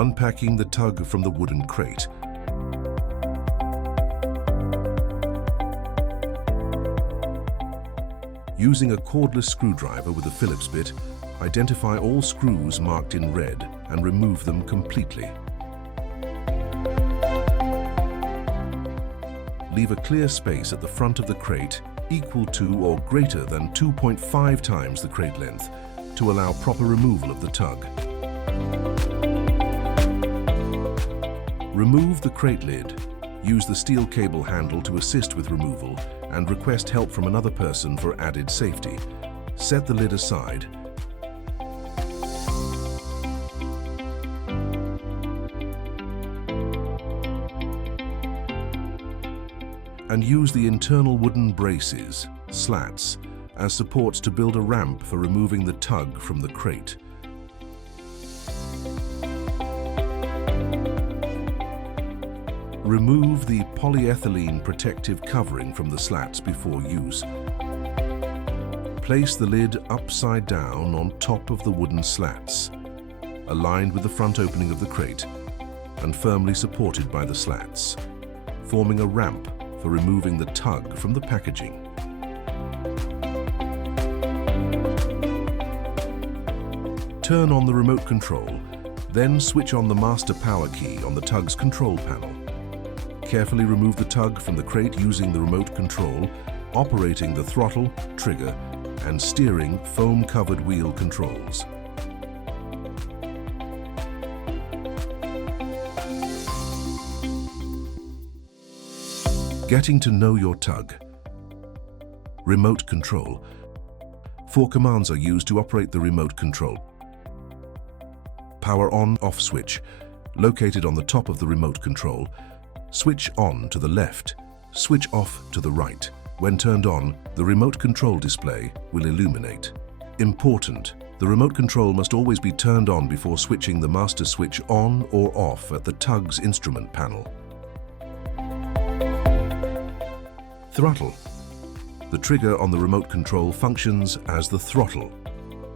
Unpacking the tug from the wooden crate. Using a cordless screwdriver with a Phillips bit, identify all screws marked in red and remove them completely. Leave a clear space at the front of the crate equal to or greater than 2.5 times the crate length to allow proper removal of the tug. Remove the crate lid. Use the steel cable handle to assist with removal and request help from another person for added safety. Set the lid aside. And use the internal wooden braces, slats, as supports to build a ramp for removing the tug from the crate. Remove the polyethylene protective covering from the slats before use. Place the lid upside down on top of the wooden slats, aligned with the front opening of the crate and firmly supported by the slats, forming a ramp for removing the tug from the packaging. Turn on the remote control, then switch on the master power key on the tug's control panel. Carefully remove the tug from the crate using the remote control, operating the throttle, trigger, and steering foam-covered wheel controls. Getting to know your tug. Remote control. 4 commands are used to operate the remote control. Power on/off switch, located on the top of the remote control. Switch on to the left, switch off to the right. When turned on, the remote control display will illuminate. Important: the remote control must always be turned on before switching the master switch on or off at the tug's instrument panel. Throttle. The trigger on the remote control functions as the throttle.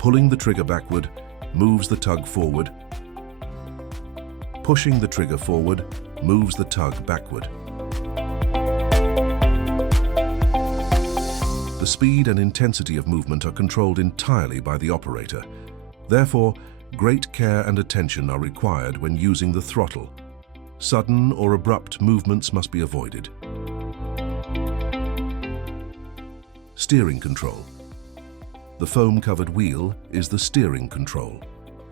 Pulling the trigger backward moves the tug forward. Pushing the trigger forward moves the tug backward. The speed and intensity of movement are controlled entirely by the operator. Therefore, great care and attention are required when using the throttle. Sudden or abrupt movements must be avoided. Steering control. The foam-covered wheel is the steering control.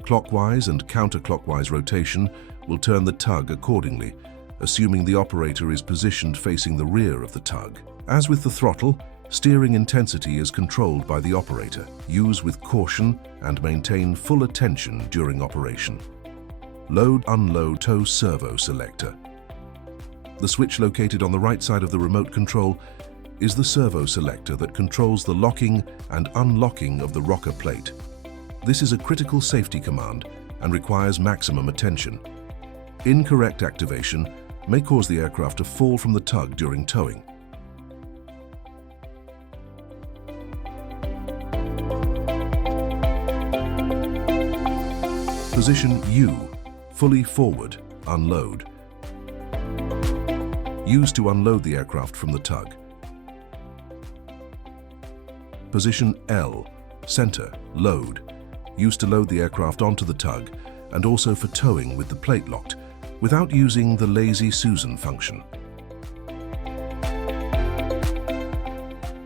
Clockwise and counterclockwise rotation will turn the tug accordingly, assuming the operator is positioned facing the rear of the tug. As with the throttle, steering intensity is controlled by the operator. Use with caution and maintain full attention during operation. Load/unload tow servo selector. The switch located on the right side of the remote control is the servo selector that controls the locking and unlocking of the rocker plate. This is a critical safety command and requires maximum attention. Incorrect activation may cause the aircraft to fall from the tug during towing. Position U, fully forward, unload. Used to unload the aircraft from the tug. Position L, center, load. Used to load the aircraft onto the tug and also for towing with the plate locked, without using the Lazy Susan function.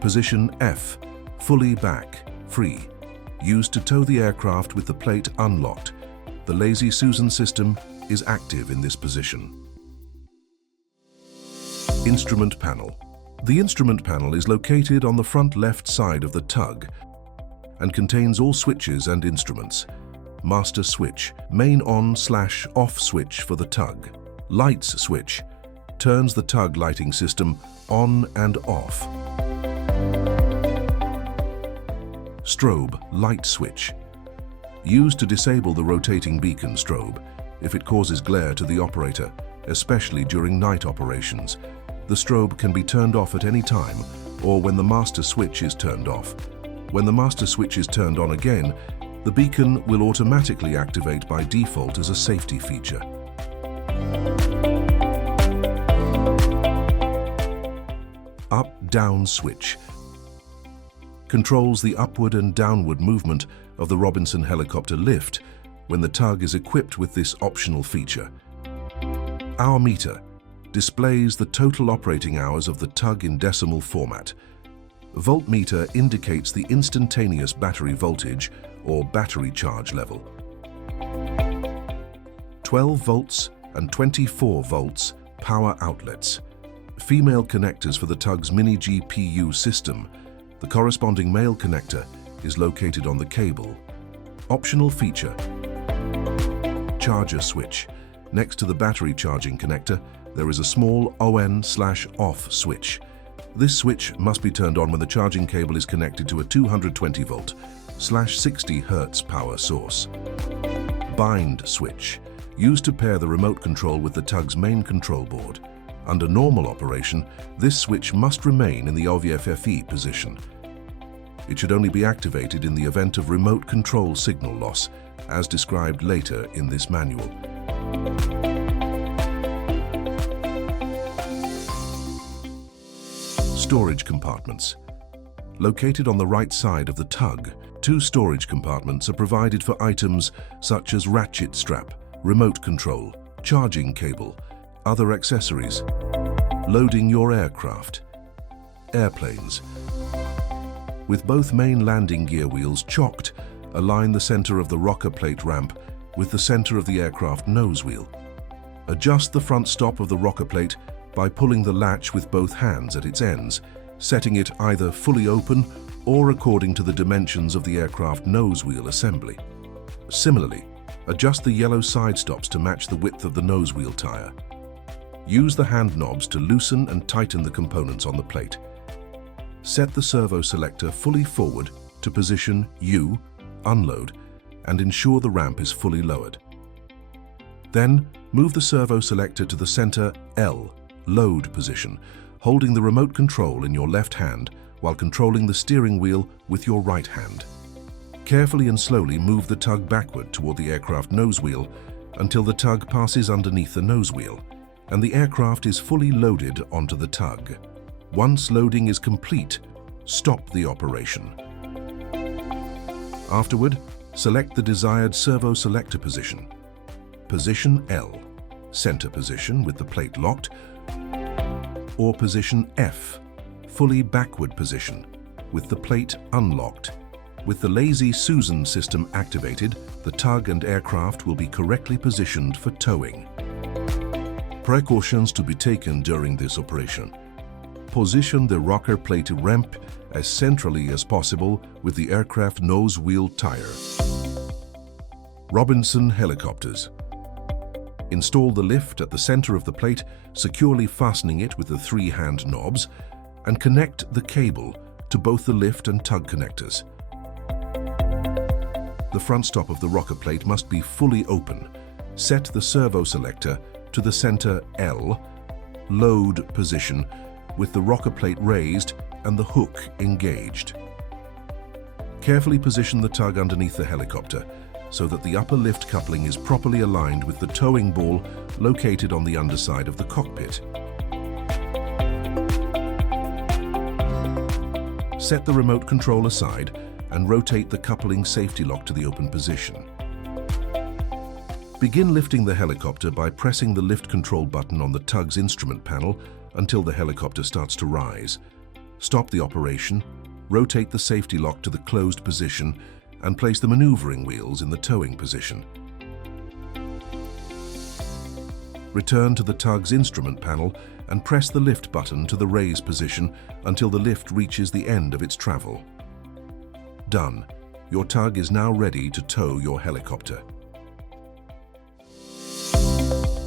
Position F, fully back, free. Used to tow the aircraft with the plate unlocked. The Lazy Susan system is active in this position. Instrument panel. The instrument panel is located on the front left side of the tug and contains all switches and instruments. Master switch, main on/off switch for the tug. Lights switch, turns the tug lighting system on and off. Strobe, light switch, used to disable the rotating beacon strobe if it causes glare to the operator, especially during night operations. The strobe can be turned off at any time or when the master switch is turned off. When the master switch is turned on again, The beacon will automatically activate by default as a safety feature. Up-down switch controls the upward and downward movement of the Robinson helicopter lift when the tug is equipped with this optional feature. Hourmeter displays the total operating hours of the tug in decimal format. Voltmeter indicates the instantaneous battery voltage or battery charge level. 12 volts and 24 volts power outlets. Female connectors for the tug's mini GPU system. The corresponding male connector is located on the cable. Optional feature: charger switch. Next to the battery charging connector, there is a small on/off switch. This switch must be turned on when the charging cable is connected to a 220 volt /60 Hz power source. Bind switch, used to pair the remote control with the tug's main control board. Under normal operation, this switch must remain in the OVFFE position. It should only be activated in the event of remote control signal loss, as described later in this manual. Storage compartments. Located on the right side of the tug, 2 storage compartments are provided for items such as ratchet strap, remote control, charging cable, other accessories. Loading your aircraft. Airplanes. With both main landing gear wheels chocked, align the center of the rocker plate ramp with the center of the aircraft nose wheel. Adjust the front stop of the rocker plate by pulling the latch with both hands at its ends, setting it either fully open or according to the dimensions of the aircraft nose wheel assembly. Similarly, adjust the yellow side stops to match the width of the nose wheel tire. Use the hand knobs to loosen and tighten the components on the plate. Set the servo selector fully forward to position U, unload, and ensure the ramp is fully lowered. Then, move the servo selector to the center L, load position, holding the remote control in your left hand while controlling the steering wheel with your right hand. Carefully and slowly move the tug backward toward the aircraft nose wheel until the tug passes underneath the nose wheel and the aircraft is fully loaded onto the tug. Once loading is complete, stop the operation. Afterward, select the desired servo selector position. Position L, center position with the plate locked, or position F, fully backward position, with the plate unlocked. With the Lazy Susan system activated, the tug and aircraft will be correctly positioned for towing. Precautions to be taken during this operation. Position the rocker plate ramp as centrally as possible with the aircraft nose wheel tire. Robinson helicopters. Install the lift at the center of the plate, securely fastening it with the 3 hand knobs, and connect the cable to both the lift and tug connectors. The front stop of the rocker plate must be fully open. Set the servo selector to the center L, load position, with the rocker plate raised and the hook engaged. Carefully position the tug underneath the helicopter so that the upper lift coupling is properly aligned with the towing ball located on the underside of the cockpit. Set the remote control aside and rotate the coupling safety lock to the open position. Begin lifting the helicopter by pressing the lift control button on the tug's instrument panel until the helicopter starts to rise. Stop the operation, rotate the safety lock to the closed position, and place the maneuvering wheels in the towing position. Return to the tug's instrument panel and press the lift button to the raise position until the lift reaches the end of its travel. Done. Your tug is now ready to tow your helicopter.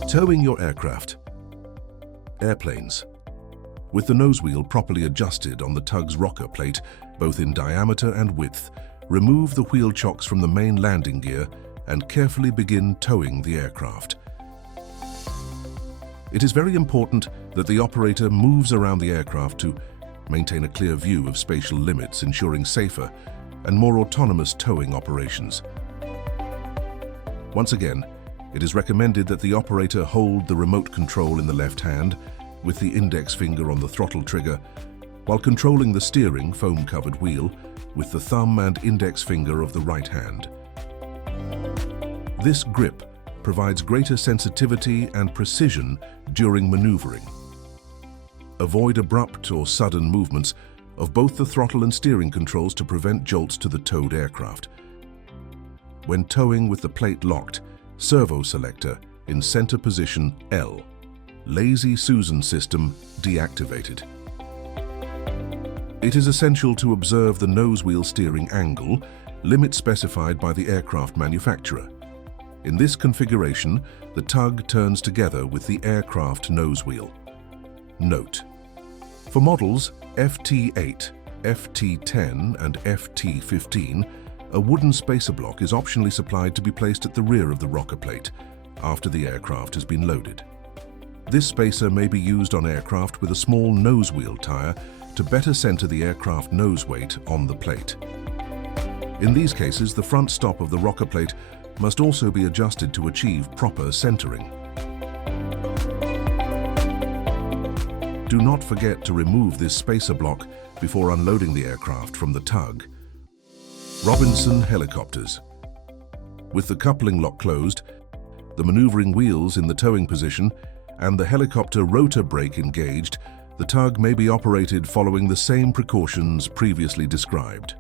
Towing your aircraft. Airplanes. With the nose wheel properly adjusted on the tug's rocker plate, both in diameter and width, remove the wheel chocks from the main landing gear and carefully begin towing the aircraft. It is very important that the operator moves around the aircraft to maintain a clear view of spatial limits, ensuring safer and more autonomous towing operations. Once again, it is recommended that the operator hold the remote control in the left hand with the index finger on the throttle trigger, while controlling the steering foam-covered wheel with the thumb and index finger of the right hand. This grip provides greater sensitivity and precision during maneuvering. Avoid abrupt or sudden movements of both the throttle and steering controls to prevent jolts to the towed aircraft. When towing with the plate locked, servo selector in center position L. Lazy Susan system deactivated. It is essential to observe the nose wheel steering angle, limit specified by the aircraft manufacturer. In this configuration, the tug turns together with the aircraft nose wheel. Note: for models FT8, FT10 and FT15, a wooden spacer block is optionally supplied to be placed at the rear of the rocker plate after the aircraft has been loaded. This spacer may be used on aircraft with a small nose wheel tire to better center the aircraft nose weight on the plate. In these cases, the front stop of the rocker plate must also be adjusted to achieve proper centering. Do not forget to remove this spacer block before unloading the aircraft from the tug. Robinson helicopters. With the coupling lock closed, the maneuvering wheels in the towing position, and the helicopter rotor brake engaged, the tug may be operated following the same precautions previously described.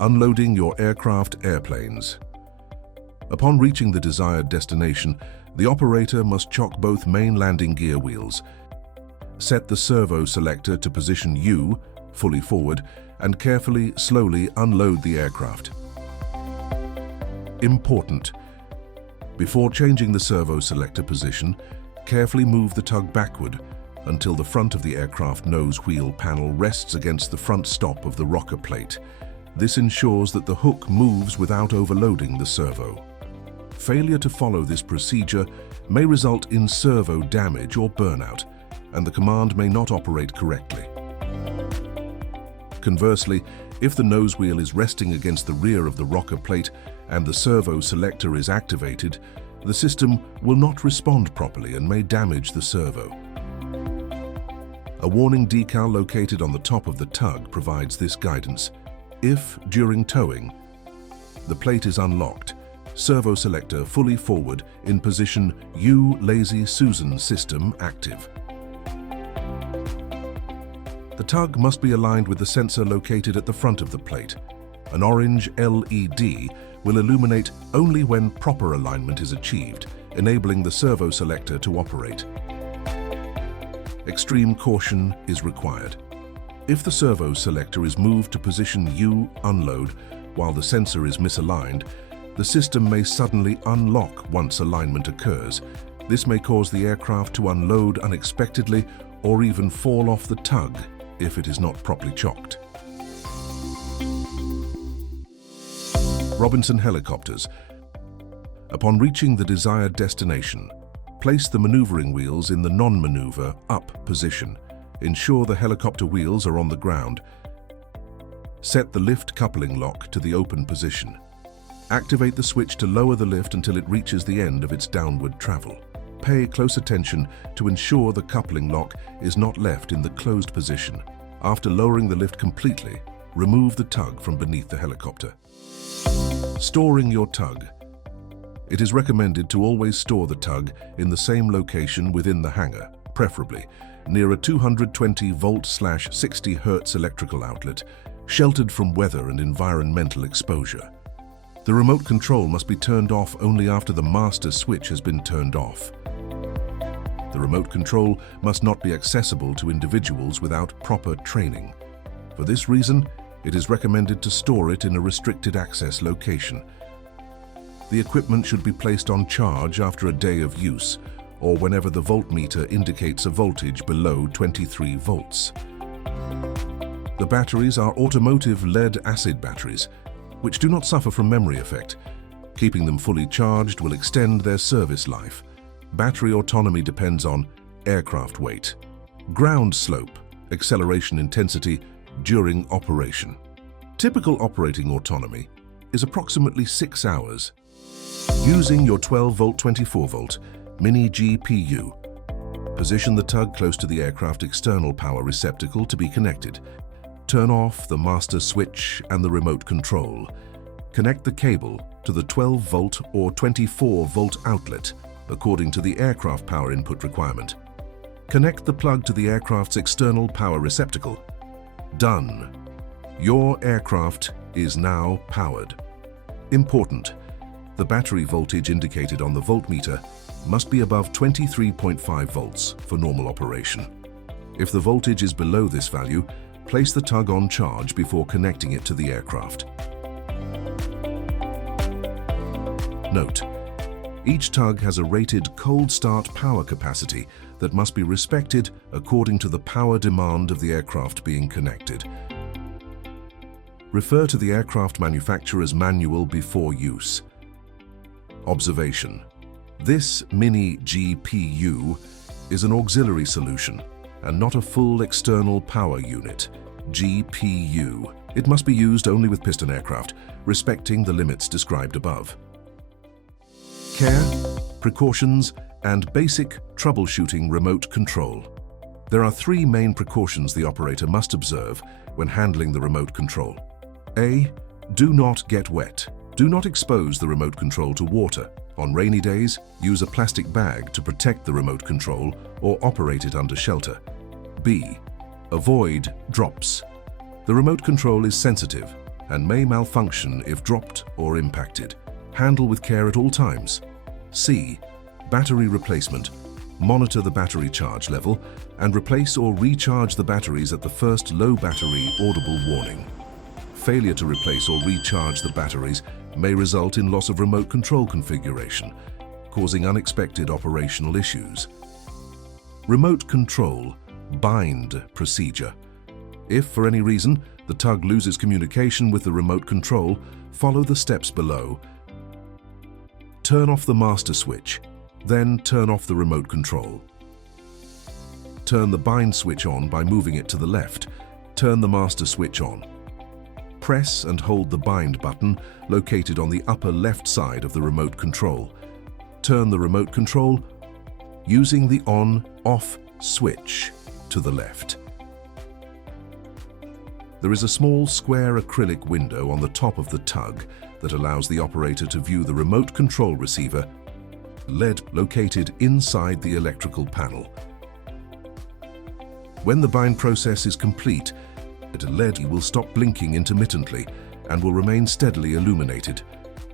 Unloading your aircraft airplanes. Upon reaching the desired destination, the operator must chock both main landing gear wheels. Set the servo selector to position U, fully forward, and carefully, slowly unload the aircraft. Important: before changing the servo selector position, carefully move the tug backward until the front of the aircraft nose wheel panel rests against the front stop of the rocker plate. This ensures that the hook moves without overloading the servo. Failure to follow this procedure may result in servo damage or burnout, and the command may not operate correctly. Conversely, if the nose wheel is resting against the rear of the rocker plate and the servo selector is activated, the system will not respond properly and may damage the servo. A warning decal located on the top of the tug provides this guidance. If, during towing, the plate is unlocked, servo selector fully forward in position U Lazy Susan system active. The tug must be aligned with the sensor located at the front of the plate. An orange LED will illuminate only when proper alignment is achieved, enabling the servo selector to operate. Extreme caution is required. If the servo selector is moved to position U unload while the sensor is misaligned, the system may suddenly unlock once alignment occurs. This may cause the aircraft to unload unexpectedly or even fall off the tug if it is not properly chocked. Robinson helicopters. Upon reaching the desired destination, place the maneuvering wheels in the non-maneuver up position. Ensure the helicopter wheels are on the ground. Set the lift coupling lock to the open position. Activate the switch to lower the lift until it reaches the end of its downward travel. Pay close attention to ensure the coupling lock is not left in the closed position. After lowering the lift completely, remove the tug from beneath the helicopter. Storing your tug. It is recommended to always store the tug in the same location within the hangar, preferably near a 220-volt/60 Hz electrical outlet, sheltered from weather and environmental exposure. The remote control must be turned off only after the master switch has been turned off. The remote control must not be accessible to individuals without proper training. For this reason, it is recommended to store it in a restricted access location. The equipment should be placed on charge after a day of use, or whenever the voltmeter indicates a voltage below 23 volts. The batteries are automotive lead-acid batteries, which do not suffer from memory effect. Keeping them fully charged will extend their service life. Battery autonomy depends on aircraft weight, ground slope, acceleration intensity during operation. Typical operating autonomy is approximately 6 hours. Using your 12-volt 24-volt mini GPU, position the tug close to the aircraft external power receptacle to be connected. Turn off the master switch and the remote control. Connect the cable to the 12-volt or 24-volt outlet according to the aircraft power input requirement. Connect the plug to the aircraft's external power receptacle. Done. Your aircraft is now powered. Important: the battery voltage indicated on the voltmeter must be above 23.5 volts for normal operation. If the voltage is below this value, place the tug on charge before connecting it to the aircraft. Note: each tug has a rated cold start power capacity that must be respected according to the power demand of the aircraft being connected. Refer to the aircraft manufacturer's manual before use. Observation: this mini GPU is an auxiliary solution and not a full external power unit. GPU. It must be used only with piston aircraft, respecting the limits described above. Care, precautions, and basic troubleshooting remote control. There are 3 main precautions the operator must observe when handling the remote control. A. Do not get wet. Do not expose the remote control to water. On rainy days, use a plastic bag to protect the remote control or operate it under shelter. B. Avoid drops. The remote control is sensitive and may malfunction if dropped or impacted. Handle with care at all times. C. Battery replacement. Monitor the battery charge level and replace or recharge the batteries at the first low battery audible warning. Failure to replace or recharge the batteries may result in loss of remote control configuration, causing unexpected operational issues. Remote control bind procedure. If, for any reason, the tug loses communication with the remote control, follow the steps below. Turn off the master switch, then turn off the remote control. Turn the bind switch on by moving it to the left. Turn the master switch on. Press and hold the bind button located on the upper left side of the remote control. Turn the remote control using the on/off switch to the left. There is a small square acrylic window on the top of the tug that allows the operator to view the remote control receiver LED located inside the electrical panel. When the bind process is complete, the LED will stop blinking intermittently and will remain steadily illuminated.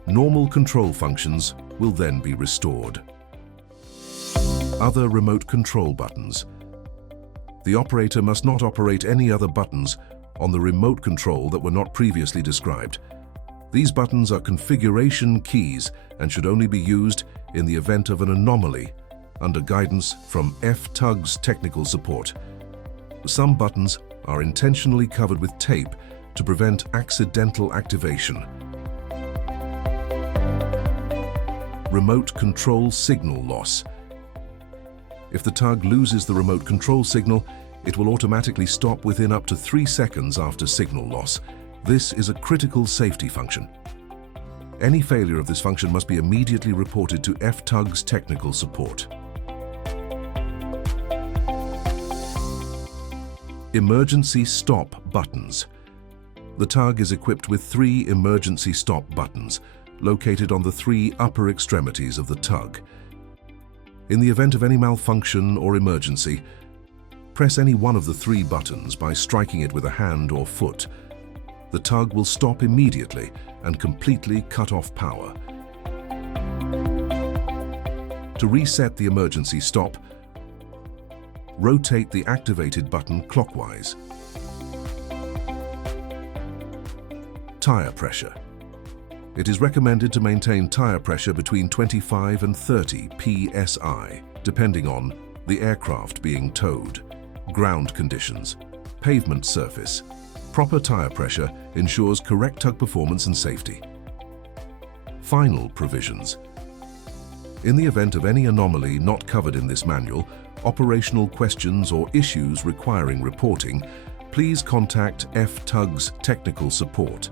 Normal control functions will then be restored. Other remote control buttons. The operator must not operate any other buttons on the remote control that were not previously described. These buttons are configuration keys and should only be used in the event of an anomaly under guidance from FTUGS technical support. Some buttons are intentionally covered with tape to prevent accidental activation. Remote control signal loss. If the tug loses the remote control signal, it will automatically stop within up to 3 seconds after signal loss. This is a critical safety function. Any failure of this function must be immediately reported to FTUGS technical support. Emergency stop buttons. The tug is equipped with 3 emergency stop buttons located on the 3 upper extremities of the tug. In the event of any malfunction or emergency, press any one of the 3 buttons by striking it with a hand or foot. The tug will stop immediately and completely cut off power. To reset the emergency stop, rotate the activated button clockwise. Tire pressure. It is recommended to maintain tire pressure between 25 and 30 psi, depending on the aircraft being towed, ground conditions, pavement surface. Proper tire pressure ensures correct tug performance and safety. Final provisions. In the event of any anomaly not covered in this manual, operational questions or issues requiring reporting, please contact FTUGS Technical Support.